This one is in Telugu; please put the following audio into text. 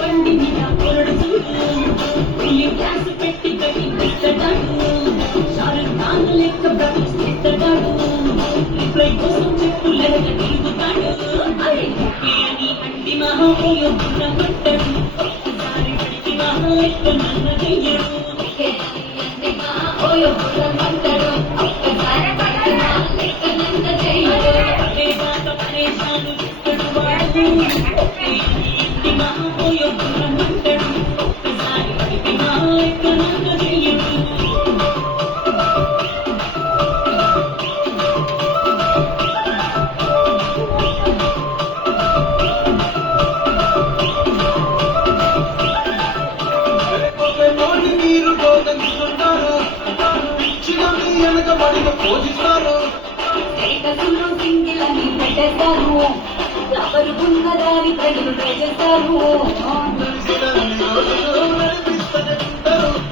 బండి మీద కొరడు పెట్టి కట్టి పెట్టడాడు షారుఖ్ ఖాన్ లెక్క బ్రతికిస్తాడు రిప్లై కోసం చెప్పులెనక తిరుగుతాడు అని అంటి మహామూలం పట్టడు ఒక్కసారి పడికి మహా లెక్క నన్న చెయ్యడు పట్టడు ఒక్కసారి పడికి మహా లెక్క నన్న చెయ్యడు అదే బాట పరేషాను ఇస్తాడు వాడు అంటి మహామూలం పట్టడు ఒక్కసారి పడికి మహా లెక్క నన్న చెయ్యడు పోషిస్తారు సింగిల్ అని పెట్టేస్తారు ఎవరు ఉన్నదాని ప్రజలు చేస్తారు ఉంటారు